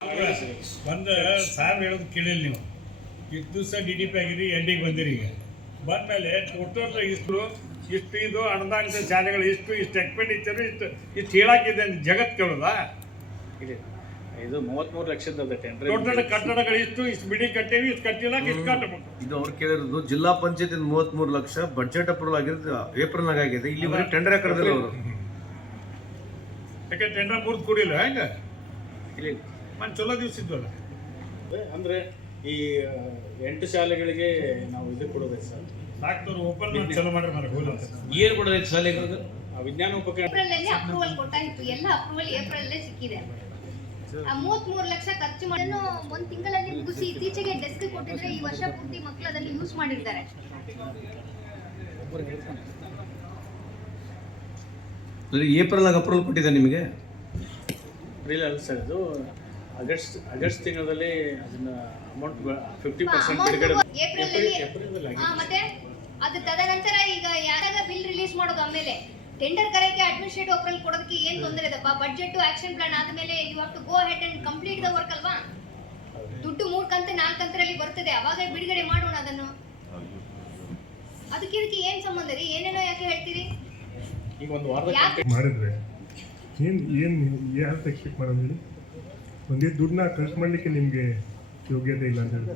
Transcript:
ಒಂದು ಸಾಹೇಬ್ ಹೇಳೋದು ಕೇಳಿಲ್ಲ ನೀವು. ಇಷ್ಟು ದಿವಸ DDP ಆಗಿರಿ, ಎಂಡಿಗೆ ಬಂದಿರಿ. ಈಗ ಬಂದಮೇಲೆ ಟೋಟಲ್ ಇಷ್ಟು ಇದು ಅನುದಾನಿತ ಶಾಲೆಗಳು ಇಷ್ಟು ಎಕ್ಸ್ಪೆಂಡಿಚರ್ ಇಷ್ಟು ಹೇಳಾಕಿದೆ ಜಗತ್ತು ಕೇಳೋದಾ? ಇದು 33 ಲಕ್ಷದ ಟೆಂಡರ್. ಟೋಟಲ್ ಕಟ್ಟಡಗಳು ಇಷ್ಟು ಬಿಡಿ ಕಟ್ಟೇವಿ, ಇಷ್ಟು ಕಟ್ಟಿಲ್ಲ, ಇಷ್ಟು ಕಟ್ಟಬೇಕು. ಇದು ಅವ್ರು ಕೇಳಿರೋದು ಜಿಲ್ಲಾ ಪಂಚಾಯತ್ 33 ಲಕ್ಷ ಬಡ್ಜೆಟ್ ಅಪ್ರೂವಲ್ ಆಗಿರೋದು ಏಪ್ರಿಲ್ನಾಗ ಆಗಿದೆ. ಇಲ್ಲಿವರೆಗೆ ಟೆಂಡರ್ ಕರೆದಿಲ್ಲ ಅವರು. ಯಾಕೆ ಟೆಂಡರ್ ಮುರಿದು ಕೊಡಿಲ್ಲ ಹೆಂಗೆ? ಇಲ್ಲಿ ಮನೆ ಚಲೋ ದಿವಸ ಇದ್ವಲ್ಲ. ಅಂದರೆ ಈ 8 ಶಾಲೆಗಳಿಗೆ ನಾವು ಇದು ಕೊಡೋದೇ ಸರ್. ಡಾಕ್ಟರ್ ಓಪನ್ ಚಲೋ ಮಾಡ್ರಿ ಮರ ಹೋಲ ಏನು ಕೊಡೋದೈತೆ ಶಾಲೆಗಳಿಗೆ? ವಿಜ್ಞಾನ ಉಪಕರಣ ಏಪ್ರಿಲ್ ಅಪ್ರೂವಲ್ ಕೊಟ್ಟಾಯಿತು. ಎಲ್ಲ ಅಪ್ರೂವಲ್ ಏಪ್ರಿಲ್ ಸಿಕ್ಕಿದೆ. 33 ಲಕ್ಷ ಖರ್ಚು ಮಾಡಿ ಒಂದು ತಿಂಗಳಲ್ಲಿ ಮುಗಿಸಿ ಇತ್ತೀಚೆಗೆ ಡೆಸ್ಕ್ ಕೊಟ್ಟಿದ್ರೆ ಈ ವರ್ಷ ಪೂರ್ತಿ ಮಕ್ಕಳು ಅದನ್ನು ಯೂಸ್ ಮಾಡಿರ್ತಾರೆ. ಏಪ್ರಿಲ್ನಾಗ ಅಪ್ರೂವಲ್ ಕೊಟ್ಟಿದೆ ನಿಮಗೆ? ಏಪ್ರಿಲ್ ಅಲ್ಲ ಸರ್, ಇದು ಆಗಸ್ಟ್ ತಿಂಗಳಲ್ಲಿ ಅದನ್ನ ಅಮೌಂಟ್ 50% ಬಿಡುಗಡೆ ಮತ್ತೆ ಅದು ತದನಂತರ ಈಗ ಯಾರಾಗ ಬಿಲ್ ರಿಲೀಸ್ ಮಾಡೋದು, ಆಮೇಲೆ ಟೆಂಡರ್ ಕರೆಗೆ ಅಡ್ಮಿನಿಸ್ಟ್ರೇಟಿವ್ ಅಪ್ರೂವಲ್ ಕೊಡೋದಕ್ಕೆ ಏನು ತೊಂದರೆ ಇದಪ್ಪ? ಬಡ್ಜೆಟ್ ಆಕ್ಷನ್ ಪ್ಲಾನ್ ಆದ್ಮೇಲೆ you have to go head and complete the work ಅಲ್ವಾ? ದುಡ್ಡು 3 ಕಂತು 4 ಕಂತರಲ್ಲಿ ಬರ್ತದೆ, ಅವಾಗ ಬಿಡುಗಡೆ ಮಾಡೋಣ ಅದನ್ನು. ಅದಕ್ಕೆ ಇದಕ್ಕೆ ಏನು ಸಂಬಂಧ ರೀ? ಏನೇನೋ ಯಾಕೆ ಹೇಳ್ತೀರಿ? ಈಗ ಒಂದು ವಾರದ ಮಾಡಿದ್ರೆ ಏನು ಯಾರು ಎಕ್ಸ್ಪೆಕ್ಟ್ ಮಾಡೋದು? ಒಂದೇ ದುಡ್ಡನ್ನ ಖರ್ಚು ಮಾಡಲಿಕ್ಕೆ ನಿಮಗೆ ಯೋಗ್ಯತೆ ಇಲ್ಲ ಅಂತ ಹೇಳಿ